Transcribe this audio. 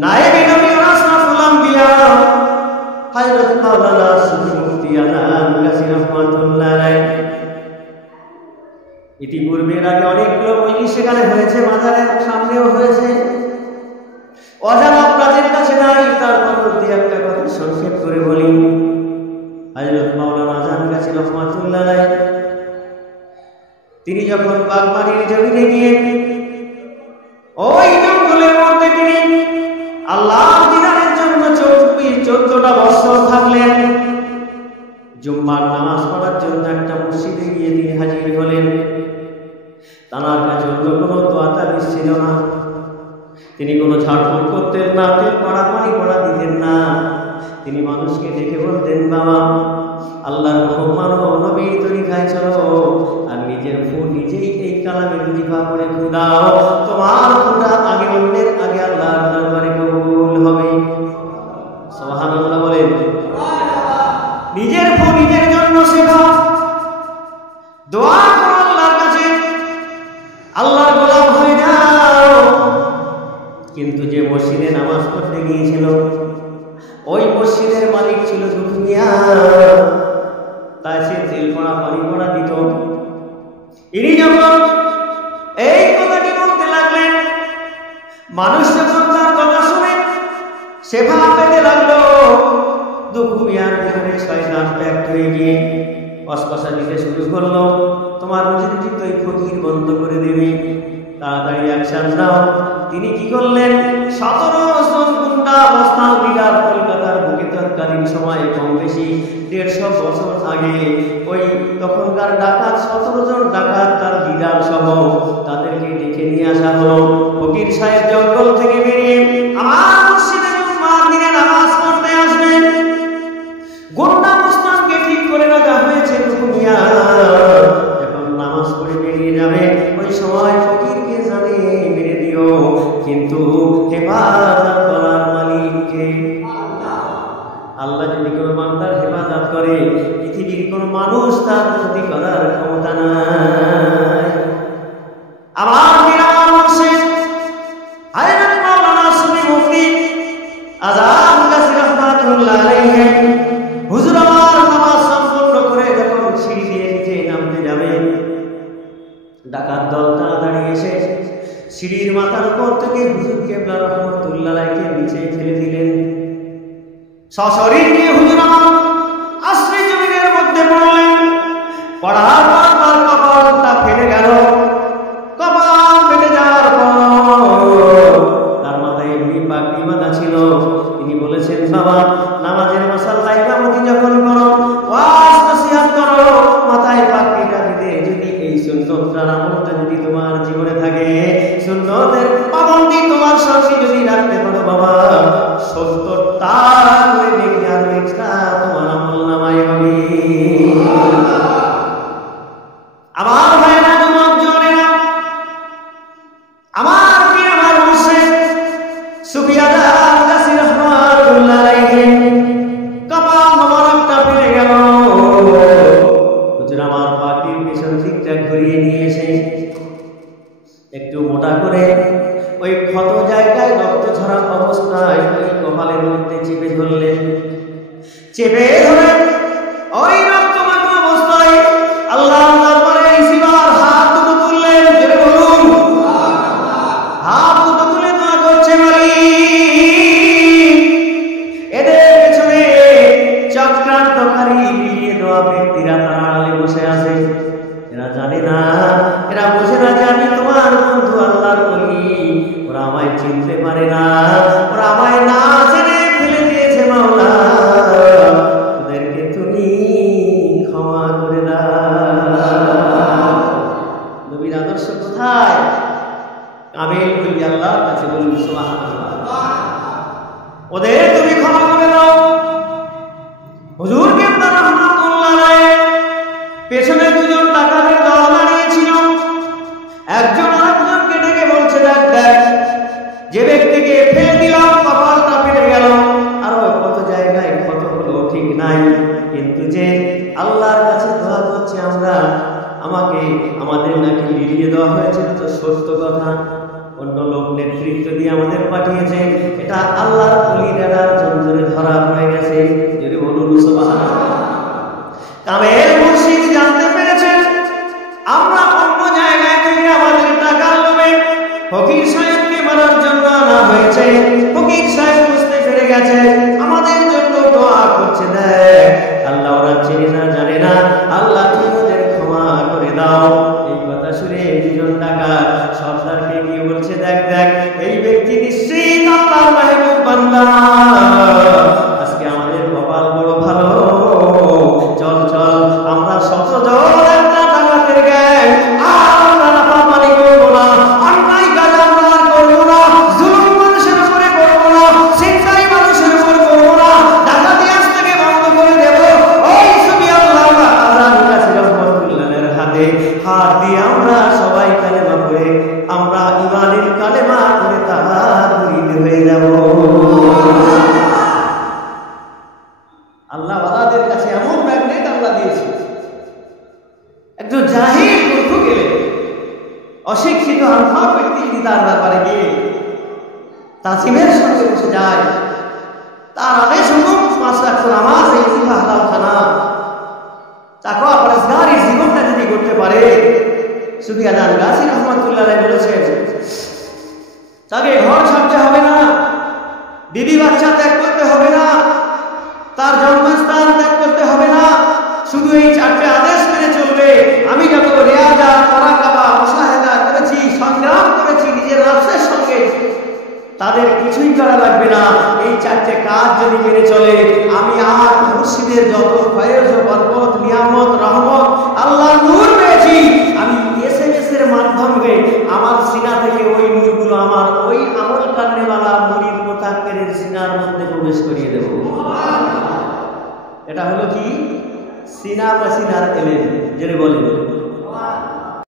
নায়েবে নবী রাসূলুল আম্বিয়া হযরত মাওলানা সুফি মুফতি আজম গাজী রাহমাতুল্লাহ আলাইহি ইতিপূর্বের আগে অনেকগুলো মজলিস সেখানে হয়েছে, মাজারের সামনেও হয়েছে। অজানা আপনাদের কাছে নাই, তারপর একটা কথা সংক্ষেপ করে বলি। হযরত মাওলানা আজম গাজী রাহমাতুল্লাহ আলাইহি তিনি যখন বাগবাড়ির জমিনে গিয়ে ওই জঙ্গলের মধ্যে তিনি আল্লাহর দিনের জন্য 14টা বছর থাকলেন। জুম্মার নামাজ পড়ার জন্য একটা মসজিদে গিয়ে তিনি হাজির হলেন। তার কাছে অন্য কোনো তোয়াতাবিজ ছিল না, তিনি কোনো ঝাড়ফুঁক করতেন না, তেল পড়া পানি পড়া দিতেন না। তিনি মানুষকে দেখে বলতেন, বাবা আল্লাহর হুকুম নবীর তরিকায় চলো, আর নিজের ফু নিজেই এই কালামের জিফা করে ফু দাও। তোমার ফুটা আগে অন্যের আগে আল্লাহর দরবারে কবুল হবে। সুবহানাল্লাহ বলেন। নিজের ফু নিজের জন্য শেখা, দোয়া করো আল্লাহর কাছে, আল্লাহর গোলাম হয়ে যাও। কিন্তু যে মসজিদে নামাজ পড়তে গিয়েছিল ওই মসজিদের মালিক ছিল দুনিয়া, তাই সে তেল পড়া পানি পড়া দিত। ইনি যখন এই কথাটি বলতে লাগলেন, মানুষ যখন তার কথা শুনে সেবা পেতে লাগলো, দুঃখিয়ার ভিতরে শয়তান ব্যক্ত হয়ে গিয়ে অস্পশা দিতে শুরু করলো, তোমার রুজি তো এই ফকির বন্ধ করে দেবে, তাড়াতাড়ি অ্যাকশন নাও। তিনি কি করলেন, 17 জন গুন্ডা অবস্থান লিডার কলকাতার বুকে তৎকালীন সময়ে কম বেশি 150 বছর আগে ওই তখনকার ডাকাত 17 জন ডাকাত তার লিডার সহ তাদেরকে ডেকে নিয়ে আসা হলো। ফকির সাহেব জঙ্গল থেকে বেরিয়ে আমার মসজিদে জুম্মার দিনে নামাজ পড়তে আসবেন। গুন্ডা মুসলমানকে ঠিক করে রাখা হয়েছে দুনিয়া, যখন নামাজ পড়ে বেরিয়ে যাবে ওই সময় ফকিরকে জানে মেরে দিও, কিন্তু হেফাজত করার মালিককে আল্লাহ। যদি কোনো বান্দার হেফাজত করে পৃথিবীর কোনো মানুষ তার ক্ষতি করার ক্ষমতা নাই। আমার বিরাট মুর্শিদ হযরত মাওলানা সুফি মুফতি আজম গাজী রাহমাতুল্লাহ আলাইহি হুজুর আমার নামাজ সম্পন্ন করে যখন সিঁড়ি দিয়ে নিচে নামতে যাবে, ডাকাত দল তাড়াতাড়ি এসে সিঁড়ির মাথার উপর থেকে হুজুর কেবলা রাহমাতুল্লাহ আলাইহি নিচে ফেলে দিলেন। সশরীর নিয়ে হুজুর আমার আশ্রী জমিনের মধ্যে পড়লেন। পড়ার পর তার কপালটা ফেটে গেল। কপাল ফেটে যাওয়ার পর তার মাথায় পাগড়ি বাঁধা ছিল। তিনি বলেছেন, বাবা নামাজের মাসাল্লাহ ইমামতি যখন করো, ওয়াজ নসিহত করো, মাথায় পাগড়িটা বেঁধে যদি এই সুন্নতের আমলটা যদি তোমার জীবনে থাকে, সুন্নতের পাবন্দি তোমার সঙ্গে যদি রাখতে পারো, বাবা 70টা করে দেখি আর এক্সট্রা তোমার আমল নামায় হবে। আমার ভাইরা যুবক জনেরা, আমার প্রিয় আমার মুর্শিদ সুফি আজম গাজী রাহমাতুল্লাহ আলাইহি কপাল মোবারকটা ফেটে গেল। হুজুর আমার পাটির পেছন দিকটা ঘুরিয়ে নিয়ে এসে একটু মোটা করে ওই ক্ষত জায়গায় রক্ত ঝরা অবস্থায় ওই কপালের মধ্যে চেপে ধরলেন। চেপে ধরে ওই রক্তমাখা অবস্থায় আল্লাহর দরবারে ইসিবার হাত দুটো তুললেন। জোরে বলুন হাত দুটো তুলে দোয়া করছে, মালিক এদের পেছনে চক্রান্তকারী বিলিয়ে দেওয়া ব্যক্তিরা তার আড়ালে বসে আছে। এরা জানে না, এরা বোঝে না যে আমি তোমার বন্ধু আল্লাহর ওলি। ওরা আমায় চিনতে পারে না, ওরা আমায় না জেনে ফেলে দিয়েছে। মাওলা ওদেরকে তুমি ক্ষমা করে দাও। নবীর আদর্শ কোথায়? কামেল ওলি আল্লাহর কাছে বলুন সুবহানাল্লাহ। ওদের তুমি ক্ষমা করে দাও। হুজুর কেবলা রাহমাতুল্লাহ আলাইহি পেছনে দুজন ডাকাতের দল দাঁড়িয়েছিল। একজন আরেকজনকে ডেকে বলছে, দেখ দেখ যে ব্যক্তিকে ফেলে দিলাম কপালটা ফেটে গেল, আরো কত জায়গায় কত হলো ঠিক নাই, কিন্তু যে আল্লাহর কাছে দোয়া করছে আমরা, আমাকে আমাদের নাকি লিলিয়ে দেওয়া হয়েছে, তো সত্য কথা। অন্য লোক নেতৃত্ব দিয়ে আমাদের পাঠিয়েছে, এটা সুবহানাল্লাহ। কামেল মুর্শিদ জানতে পেরেছেন আমরা অন্য জায়গায় থেকে আমাদের টাকার লোভে ফকির সাহেবকে মারার জন্য আনা হয়েছে। ফকির সাহেব বুঝতে পেরে গেছে, আমাদের জন্য দোয়া করছে, দেখ আল্লাহ ওরা চেনে না জানে না, আল্লাহ তুমি ওদের ক্ষমা করে দাও। এই কথা শুনে দুজন ডাকাত সর্দারকে গিয়ে বলছে, দেখ দেখ এই ব্যক্তি নিশ্চিত আল্লাহর মাহবুব বান্দা, আজকে আমাদের কপাল বড় ভালো, চল চল আমরা শতজন একটা ডাকাতের গ্যাং, আমরা নাফরমানি করবো না, অন্যায় কাজ আমরা আর করবো না, জুলুম মানুষের উপরে করবো না, ছিনতাই মানুষের উপর করবো না, ডাকাতি আজ থেকে বন্ধ করে দেব। ওই সুবহানাল্লাহ আজান কাছে রহমতুল্লাহের হাতে হাত দিয়ে আমরা সবাই কালেমা পড়ে আমরা ইমানের কালেমা করে তাহাজ্জুদ হয়ে যাব। আল্লাহ ওয়ালাদের কাছে এমন ম্যাগনেট আল্লাহ দিয়েছে, একজন জাহিল মূর্খ গেলে অশিক্ষিত আনফা ব্যক্তি যদি তার ব্যাপারে গিয়ে তাজিমের সঙ্গে বসে যায়, তার আদেশ অনুযায়ী 5 ওয়াক্ত নামাজ এই হালাল খানা তাকওয়া পরহেজগারি জীবনটা যদি করতে পারে, সুফিয়ান গাজী রহমাতুল্লাহ আলাইহি বলেছেন তাকে ঘর ছাড়তে হবে না, বিবি বাচ্চা ত্যাগ করতে হবে না, তার জন্মস্থান ত্যাগ করতে হবে না, শুধু এই 4টে আদেশ মেনে চলবে। আমি যত রিয়াজা মুরাকাবা মুশাহাদা করেছি, সংগ্রাম করেছি নিজের নফসের সঙ্গে, তাদের কিছুই করা লাগবে না। এই 4টে কাজ যদি মেনে চলে, আমি আর মুর্শিদের যত ফয়েজ বরকত নিয়ামত রহমত আল্লাহর নূর পেয়েছি, আমি এসএমএস এর মাধ্যমে আমার সিনা থেকে ওই নূরগুলো আমার ওই আমল করনেওয়ালা মুরিদ মুতাক্কিরের সিনার মধ্যে প্রবেশ করিয়ে দেব। এটা হলো কি সিনা বা সিনার এলেম, যেটা বলে